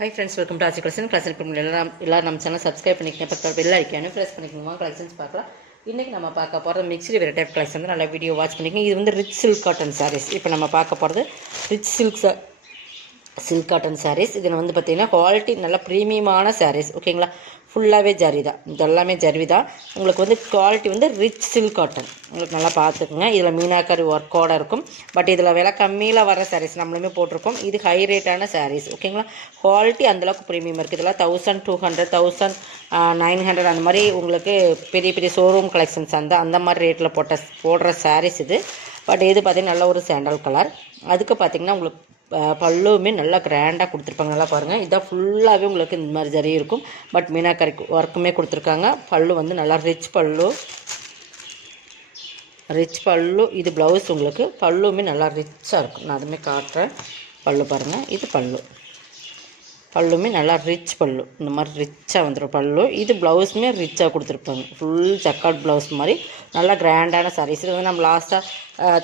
Hi friends, welcome to Achi Collection. Collection எல்லாரும் நம்ம channel subscribe பண்ணிக்கங்க, பக்கத்துல பெல் ஐகானை பிரஸ் பண்ணிக்கங்க. கலெக்ஷன்ஸ் பார்க்கலாம். இன்னைக்கு நம்ம பார்க்க போறது மிக்ஸ்டு வெரைட்டி ஆஃப் கலெக்ஷன் வந்து நல்ல வீடியோ வாட்ச் பண்ணிக்கங்க. இது வந்து ரிச் சில்க் காட்டன் சாரீஸ். இப்போ நம்ம பார்க்க போறது ரிச் சில்க் காட்டன் சாரீஸ். இதில் வந்து பார்த்தீங்கன்னா குவாலிட்டி நல்ல ப்ரீமியமான சாரீஸ். ஓகேங்களா, ஃபுல்லாகவே ஜரி தான், இது எல்லாமே ஜரி தான். உங்களுக்கு வந்து குவாலிட்டி வந்து ரிச் சில்க் காட்டன். உங்களுக்கு நல்லா பார்த்துக்குங்க. இதில் மீனாக்கரி ஒர்க்கோடு இருக்கும். பட் இதில் விலை கம்மியில் வர சாரீஸ் நம்மளுமே போட்டிருக்கோம். இது ஹை ரேட்டான சாரீஸ். ஓகேங்களா, குவாலிட்டி அந்தளவுக்கு ப்ரீமியம் இருக்குது. இதெல்லாம் 1200 1900 அந்த மாதிரி உங்களுக்கு பெரிய பெரிய ஷோரூம் கலெக்ஷன்ஸ் அந்த மாதிரி ரேட்டில் போடுற சாரீஸ் இது. பட் இது பார்த்திங்கன்னா நல்ல ஒரு சாண்டல் கலர். அதுக்கு பார்த்திங்கன்னா உங்களுக்கு பல்லுமே நல்லா கிராண்டாக கொடுத்துருப்பாங்க. நல்லா பாருங்கள், இதான் ஃபுல்லாகவே உங்களுக்கு இந்த மாதிரி ஜரி இருக்கும். பட் மீனாக்கரி ஒர்க்குமே கொடுத்துருக்காங்க. பல்லு வந்து நல்லா ரிச் பல்லு. இது ப்ளவுஸ். உங்களுக்கு பல்லுமே நல்லா ரிச்சாக இருக்கும். நான் அதுவுமே காட்டுறேன். பல்லு பாருங்கள், இது பல்லுமே நல்லா ரிச் பல்லு. இந்த மாதிரி ரிச்சாக வந்துடும் பல்லு. இது ப்ளவுஸுமே ரிச்சாக கொடுத்துருப்பாங்க. ஃபுல் ஜக்கார்ட் ப்ளவுஸ் மாதிரி நல்லா கிராண்டான சாரீஸ். இது வந்து நம்ம லாஸ்ட்டாக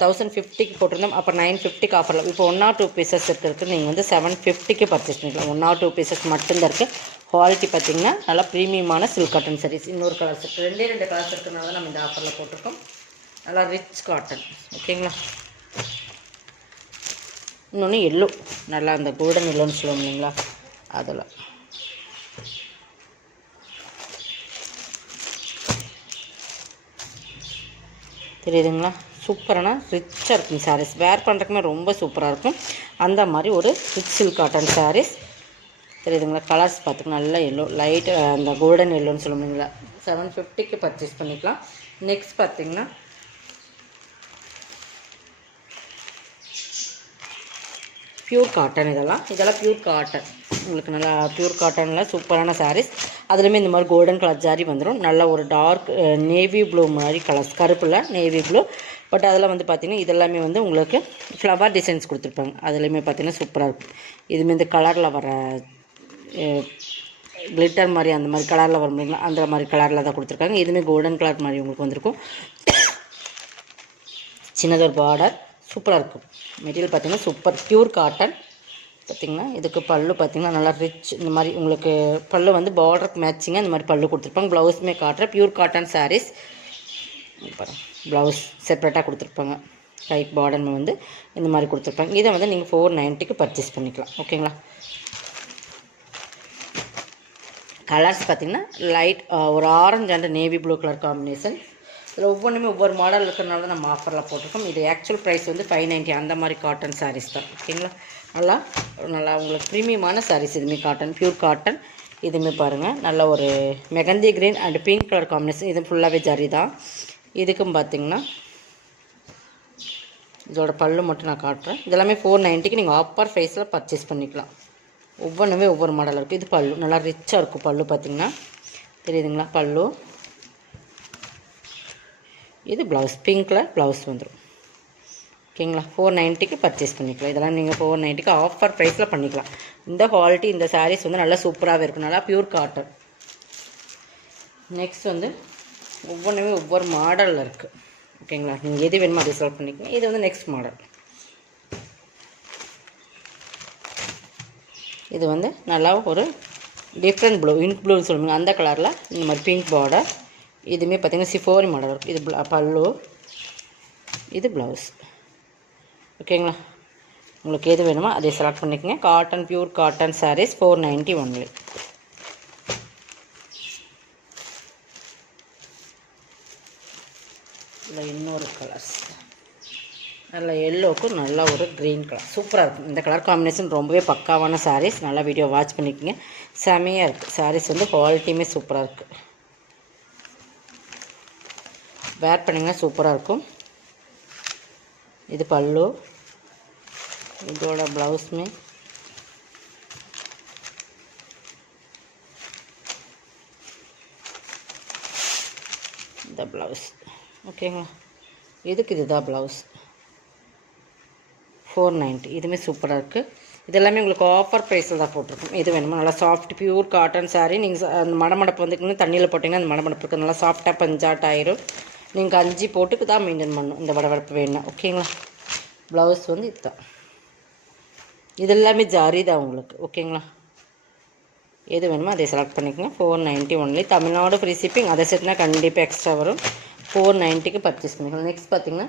1050க்கு போட்டிருந்தோம். அப்புறம் 950க்கு ஆஃபரில் இப்போ 1 or 2 பீசஸ் இருக்குது. நீங்கள் வந்து 750க்கு பர்ச்சேஸ் பண்ணிக்கலாம். 1 or 2 பீசஸ் மட்டும்தான் இருக்குது. குவாலிட்டி பார்த்திங்கன்னா நல்லா ப்ரீமியமான சில்க் காட்டன் சாரீஸ். இன்னொரு கலர்ஸ் இருக்குது, ரெண்டு கலர்ஸ் இருக்கிறதுனால நம்ம இந்த ஆஃபரில் போட்டிருக்கோம். நல்லா ரிச் காட்டன். ஓகேங்களா, இன்னொன்று எல்லோ, நல்லா அந்த கோல்டன் எல்லோன்னு சொல்லுவோம் இல்லைங்களா, அதில் தெரியுதுங்களா, சூப்பரான ரிச்சாக இருக்கும் சாரீஸ். வேர் பண்ணுறதுக்குமே ரொம்ப சூப்பராக இருக்கும். அந்த மாதிரி ஒரு ரிச் சில்க் காட்டன் சாரீஸ். தெரியுதுங்களா, கலர்ஸ் பார்த்துக்கலாம். நல்லா எல்லோ, லைட் அந்த கோல்டன் எல்லோன்னு சொல்லுவீங்களா. 750க்கு பர்ச்சேஸ் பண்ணிக்கலாம். நெக்ஸ்ட் பார்த்திங்கன்னா பியூர் காட்டன். இதெல்லாம் பியூர் காட்டன். உங்களுக்கு நல்லா பியூர் காட்டனில் சூப்பரான சாரீஸ். அதுலேயுமே இந்த மாதிரி கோல்டன் கலர் ஜாரி வந்துடும். நல்ல ஒரு டார்க் நேவி ப்ளூ மாதிரி கலர்ஸ், கருப்பில் நேவி ப்ளூ. பட் அதில் வந்து பார்த்திங்கன்னா இதெல்லாமே வந்து உங்களுக்கு ஃப்ளவர் டிசைன்ஸ் கொடுத்துருப்பாங்க. அதுலேயுமே பார்த்திங்கன்னா சூப்பராக இருக்கும். இதுமாரி இந்த கலரில் வர கிளிட்டர் மாதிரி அந்த மாதிரி கலரில் வரும் இல்லைங்களா, அந்த மாதிரி கலரில் தான் கொடுத்துருக்காங்க. இதுவுமே கோல்டன் கலர் மாதிரி உங்களுக்கு வந்திருக்கும். சின்னதொரு பார்டர், சூப்பராக இருக்கும். மெட்டீரியல் பார்த்திங்கன்னா சூப்பர் பியூர் காட்டன். பார்த்திங்கன்னா இதுக்கு பல்லு பார்த்திங்கன்னா நல்லா ரிச். இந்த மாதிரி உங்களுக்கு பல்லு வந்து பார்டருக்கு மேட்சிங்காக இந்த மாதிரி பல்லு கொடுத்துருப்பாங்க. ப்ளவுஸுமே காட்டுற பியூர் காட்டன் சாரீஸ். ப்ளவுஸ் செப்பரேட்டாக கொடுத்துருப்பாங்க. கைக் பார்டர் வந்து இந்த மாதிரி கொடுத்துருப்பாங்க. இதை வந்து நீங்கள் 490க்கு பர்ச்சேஸ் பண்ணிக்கலாம். ஓகேங்களா, கலர்ஸ் பார்த்திங்கன்னா லைட் ஒரு orange and navy blue colour combination. இதில் ஒவ்வொன்றுமே ஒவ்வொரு மாடல் இருக்கிறனால தான் நம்ம ஆஃபரில் போட்டிருக்கோம். இது ஆக்சுவல் ப்ரைஸ் வந்து 590. அந்த மாதிரி காட்டன் சாரீஸ் தான். ஓகேங்களா, நல்லா உங்களுக்கு ப்ரீமியமான சாரீஸ். இதுவுமே காட்டன், பியூர் காட்டன். இதுவுமே பாருங்கள், நல்ல ஒரு mehndi green and pink colour combination. இது ஃபுல்லாகவே ஜரி தான். இதுக்கும் பார்த்திங்கன்னா இதோட பல்லு மட்டும் நான் காட்டுறேன். இதெல்லாமே 490க்கு நீங்கள் ஆஃபர் ப்ரைஸில் பர்ச்சேஸ் பண்ணிக்கலாம். ஒவ்வொன்றுமே ஒவ்வொரு மாடல் இருக்குது. இது பல்லு நல்லா ரிச்சாக இருக்கும். பல்லு பார்த்திங்கன்னா தெரியுதுங்களா, பல்லு. இது ப்ளவுஸ், பிங்க் கலர் ப்ளவுஸ் வந்துடும். ஓகேங்களா, 490க்கு பர்ச்சேஸ் பண்ணிக்கலாம். இதெல்லாம் நீங்கள் 490க்கு ஆஃபர் ப்ரைஸில் பண்ணிக்கலாம். இந்த குவாலிட்டி இந்த சாரீஸ் வந்து நல்லா சூப்பராகவே இருக்கும். நல்லா பியூர் காட்டன். நெக்ஸ்ட் வந்து ஒவ்வொன்றுமே ஒவ்வொரு மாடலில் இருக்குது. ஓகேங்களா, நீங்கள் எது வேணுமோ அதை செலக்ட் பண்ணிக்கோங்க. இது வந்து நெக்ஸ்ட் மாடல். இது வந்து நல்லா ஒரு டிஃப்ரெண்ட் ப்ளூ, இங்க் ப்ளூன்னு சொல்லுவாங்க, அந்த கலரில் இந்த மாதிரி பிங்க் பார்டர். இதுவுமே பார்த்திங்கன்னா சிஃபோரி மாடல் இருக்கும். இது பல்லு, இது ப்ளவுஸ். ஓகேங்களா, உங்களுக்கு எது வேணுமோ அதை செலக்ட் பண்ணிக்கோங்க. Cotton, pure cotton sarees 490 only. இல்லை இன்னொரு கலர்ஸ், நல்ல எல்லோவுக்கும் நல்ல ஒரு க்ரீன் கலர் சூப்பராக இருக்கும். இந்த கலர் காம்பினேஷன் ரொம்பவே பக்காவான சாரீஸ். நல்லா வீடியோ வாட்ச் பண்ணிக்கோங்க. செமையாக இருக்குது சாரீஸ். வந்து குவாலிட்டியுமே சூப்பராக இருக்குது. வேர் பண்ணிங்கன்னா சூப்பராக இருக்கும். இது பல்லு, இதோட ப்ளவுஸுமே இந்த ப்ளவுஸ். ஓகேங்களா, இதுதான் ப்ளவுஸ் 490. இதுவுமே சூப்பராக இருக்குது. இதெல்லாமே உங்களுக்கு ஆஃபர் ப்ரைஸில் தான் போட்டிருக்கோம். இது வேணுமா, நல்லா சாஃப்ட் பியூர் காட்டன் சாரீ. நீங்கள் அந்த மடமடப்பு வந்துக்கிங்க தண்ணியில் போட்டிங்கன்னா அந்த மடமடப்பு இருக்குது. நல்லா சாஃப்டாக பஞ்சாட் ஆயிரும். நீங்கள் 5 போட்டுக்கு தான் மெயின்டைன் பண்ணணும் இந்த வடவடப்பு வேணும். ஓகேங்களா, ப்ளவுஸ் வந்து இதுதான். இது எல்லாமே ஜாரி தான் உங்களுக்கு. ஓகேங்களா, எது வேணுமோ அதை செலக்ட் பண்ணிக்கோங்க. 490 ஒன்லி. Tamil Nadu free shipping. அதை சேர்த்துனா கண்டிப்பாக எக்ஸ்ட்ரா வரும். 490க்கு பர்ச்சேஸ் பண்ணிக்கலாம். நெக்ஸ்ட் பார்த்திங்கன்னா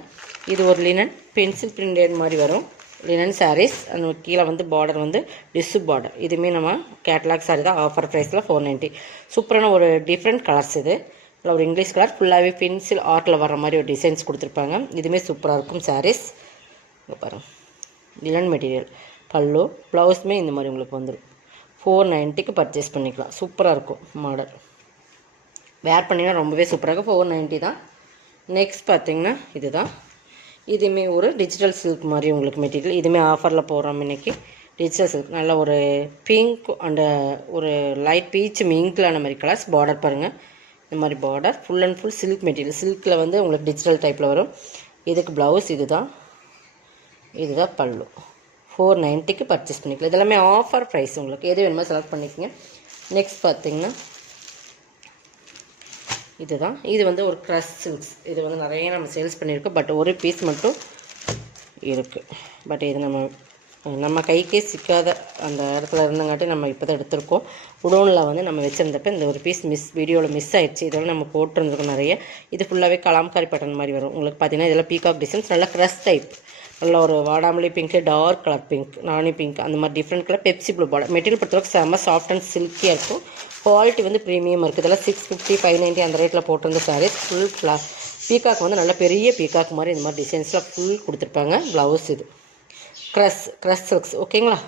இது ஒரு லினன் பென்சில் பிரிண்டட் மாதிரி வரும் லினன் சாரீஸ். அந்த கீழே வந்து பார்டர் வந்து டிஷ்யூ பார்டர். இதுவுமே நம்ம கேட்லாக் சாரீ தான். ஆஃபர் ப்ரைஸில் 490. சூப்பரான ஒரு டிஃப்ரெண்ட் கலர்ஸ் இது. இல்லை ஒரு இங்கிலீஷ் கலர் ஃபுல்லாகவே பென்சில் ஆர்ட்டில் வர மாதிரி ஒரு டிசைன்ஸ் கொடுத்துருப்பாங்க. இதுவுமே சூப்பராக இருக்கும் சாரீஸ். இங்கே பாருங்கள், லினன் மெட்டீரியல். பல்லு ப்ளவுஸுமே இந்த மாதிரி உங்களுக்கு வந்துடும். 490க்கு பர்ச்சேஸ் பண்ணிக்கலாம். சூப்பராக இருக்கும் மாடல். வேர் பண்ணிங்கன்னா ரொம்பவே சூப்பராக இருக்கும். 490 தான். நெக்ஸ்ட் பார்த்திங்கன்னா இதுதான். இதுவுமே ஒரு டிஜிட்டல் சில்க் மாதிரி உங்களுக்கு மெட்டீரியல். இதுவுமே ஆஃபரில் போடுறோம் இன்றைக்கி. டிஜிட்டல் சில்க் நல்ல ஒரு பிங்க் அண்ட் ஒரு லைட் பீச் மிங்க்லான மாதிரி கலர்ஸ். பார்டர் பாருங்கள், இந்த மாதிரி border. Full and full silk material. சில்கில் வந்து உங்களுக்கு டிஜிட்டல் டைப்பில் வரும். இதுக்கு ப்ளவுஸ் இதுதான் பல்லு. 490க்கு பர்ச்சேஸ் பண்ணிக்கலாம். இதெல்லாமே ஆஃபர் ப்ரைஸ். உங்களுக்கு எது வேணுமோ செலக்ட் பண்ணிக்கோங்க. நெக்ஸ்ட் பார்த்திங்கன்னா இதுதான். இது வந்து ஒரு க்ரஷ் சில்க்ஸ். இது வந்து நிறைய நம்ம சேல்ஸ் பண்ணியிருக்கோம். பட் ஒரு பீஸ் மட்டும் இருக்குது. பட் இது நம்ம கைக்கே சிக்காத அந்த இடத்துல இருந்தங்காட்டி நம்ம இப்போ தான் எடுத்திருக்கோம். குடோனில் வந்து நம்ம வச்சுருந்தப்போ இந்த ஒரு பீஸ் வீடியோவில் மிஸ் ஆகிடுச்சு. இதெல்லாம் நம்ம போட்டிருந்துருக்கோம் நிறைய. இது ஃபுல்லாகவே கலாம்காரி பட்டன் மாதிரி வரும். உங்களுக்கு பார்த்திங்கன்னா இதெல்லாம் பீகாக் டிசைன்ஸ். நல்லா க்ரஷ் டைப். நல்லா ஒரு வாடாமல்லி பிங்க்கு, டார்க் கலர் பிங்க், நானி பிங்க், அந்த மாதிரி different colour Pepsi blue border. Material பொறுத்தவரைக்கும் செம்ம சாஃப்ட் அண்ட் சில்கியாக இருக்கும். குவாலிட்டி வந்து ப்ரீமியம் இருக்குது. இதெல்லாம் 650, 590 அந்த ரேட்டில் போட்டிருந்த சாரீஸ். ஃபுல் பீகாக் வந்து நல்ல பெரிய பீகாக் மாதிரி இந்த மாதிரி டிசைன்ஸ்லாம் ஃபுல் கொடுத்துருப்பாங்க. ப்ளவுஸ் இது க்ரஷ் சில்க்ஸ். ஓகேங்களா?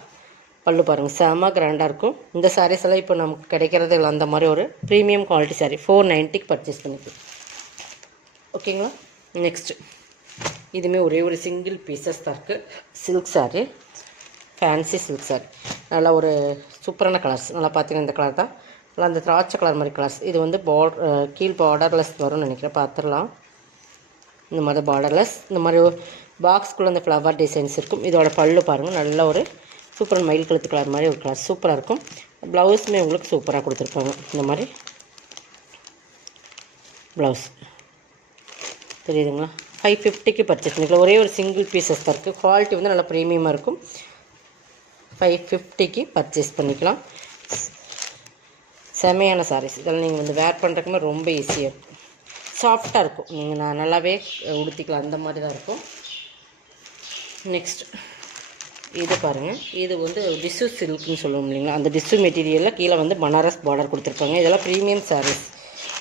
பல்லு பாருங்கள், செம்ம கிராண்டாக இருக்கும். இந்த சாரீஸ் எல்லாம் இப்போ நமக்கு கிடைக்கிறது இல்லை. அந்த மாதிரி ஒரு ப்ரீமியம் குவாலிட்டி சாரீ 490க்கு பர்ச்சேஸ் பண்ணிக்கலாம். ஓகேங்களா? நெக்ஸ்ட்டு இதுவுமே ஒரே ஒரு சிங்கிள் பீசஸ் தான் இருக்குது. Silk sari, fancy silk sari. நல்லா ஒரு சூப்பரான கலர்ஸ். நல்லா பார்த்தீங்கன்னா இந்த கலர் தான். நல்லா அந்த திராட்சை கலர் மாதிரி கலர்ஸ். இது வந்து கீழ் பார்டர்லெஸ் வரும்னு நினைக்கிறேன். பார்த்துடலாம். இந்த மாதிரி பார்டர்லெஸ். இந்த மாதிரி பாக்ஸ்குள்ளே அந்த ஃப்ளவர் டிசைன்ஸ் இருக்கும். இதோட பல்லு பாருங்கள், நல்ல ஒரு சூப்பரான மயில் கழுத்து கலர் மாதிரி ஒரு கலர். சூப்பராக இருக்கும். ப்ளவுஸுமே உங்களுக்கு சூப்பராக கொடுத்துருப்பாங்க. இந்த மாதிரி ப்ளவுஸ் தெரியுதுங்களா? 550க்கு பர்ச்சேஸ் பண்ணிக்கலாம். ஒரே ஒரு சிங்கிள் பீசஸ் தான் இருக்குது. குவாலிட்டி வந்து நல்லா ப்ரீமியமாக இருக்கும். 550க்கு பர்ச்சேஸ் பண்ணிக்கலாம். செமையான சாரீஸ். இதெல்லாம் நீங்கள் வந்து வேர் பண்ணுறதுக்குமே ரொம்ப ஈஸியாக இருக்கும். சாஃப்டாக இருக்கும். நீங்கள் நல்லாவே உடுத்திக்கலாம். அந்த மாதிரி தான் இருக்கும். நெக்ஸ்ட் இது பாருங்கள். இது வந்து டிஷ்யூ சில்க்னு சொல்லுவோம் இல்லைங்களா? அந்த டிஷ்யூ மெட்டீரியலில் கீழே வந்து பனாரஸ் பார்டர் கொடுத்துருப்பாங்க. இதெல்லாம் ப்ரீமியம் சாரீஸ்.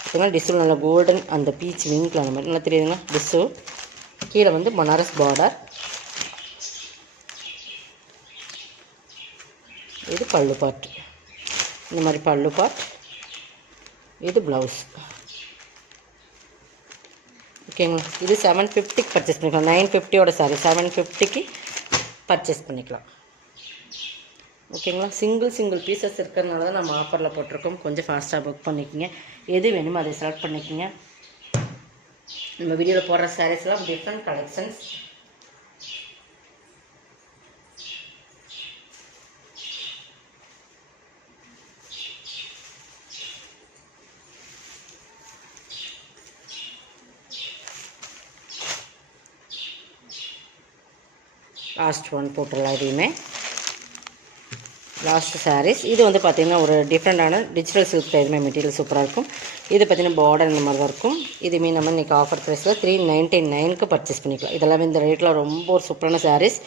பார்த்தீங்கன்னா டிஷ்யூ நல்லா கோல்டன் அந்த பீச் விங்கில் அந்த மாதிரி நல்லா தெரியுதுங்களா? டிஷ்யூ கீழே வந்து பனாரஸ் பார்டர். இது பல்லு பார்ட். இந்த மாதிரி பல்லு பார்ட். இது ப்ளவுஸ். ஓகேங்களா? இது 750க்கு பர்ச்சேஸ் பண்ணிக்கலாம். 950யோட சாரி 750க்கு பர்ச்சேஸ் பண்ணிக்கலாம். ஓகேங்களா? சிங்கிள் பீசஸ் இருக்கிறதுனால தான் நம்ம ஆஃபரில் போட்டிருக்கோம். கொஞ்சம் ஃபாஸ்ட்டாக புக் பண்ணிக்கோங்க. எது வேணுமோ அதை செலக்ட் பண்ணிக்கோங்க. நம்ம வீடியோவில் போடுற சாரீஸ்லாம் டிஃப்ரெண்ட் கலெக்ஷன்ஸ். லாஸ்ட் ஒன் போட்டுடலாம். இதையுமே லாஸ்ட் சாரீஸ். இது வந்து பார்த்திங்கன்னா ஒரு டிஃப்ரெண்ட்டான டிஜிட்டல் சில்க் டைப்மே மெட்டீரியல் சூப்பராக இருக்கும். இது பார்த்திங்கன்னா பார்டர் இந்த மாதிரி தான் இருக்கும். இதுவுமே நம்ம இன்றைக்கி ஆஃபர் ப்ரைஸில் 399க்கு பர்ச்சேஸ் பண்ணிக்கலாம். இதெல்லாமே இந்த ரேட்டில் ரொம்ப ஒரு சூப்பரான சாரீஸ்.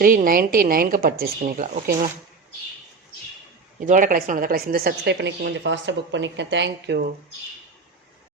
399க்கு பர்ச்சேஸ் பண்ணிக்கலாம். ஓகேங்களா? இதோட கலெக்ஷன் இந்த சப்ஸ்கிரைப் பண்ணிக்கோங்க. கொஞ்சம் ஃபாஸ்ட்டாக புக் பண்ணிக்கோங்க. தேங்க்யூ.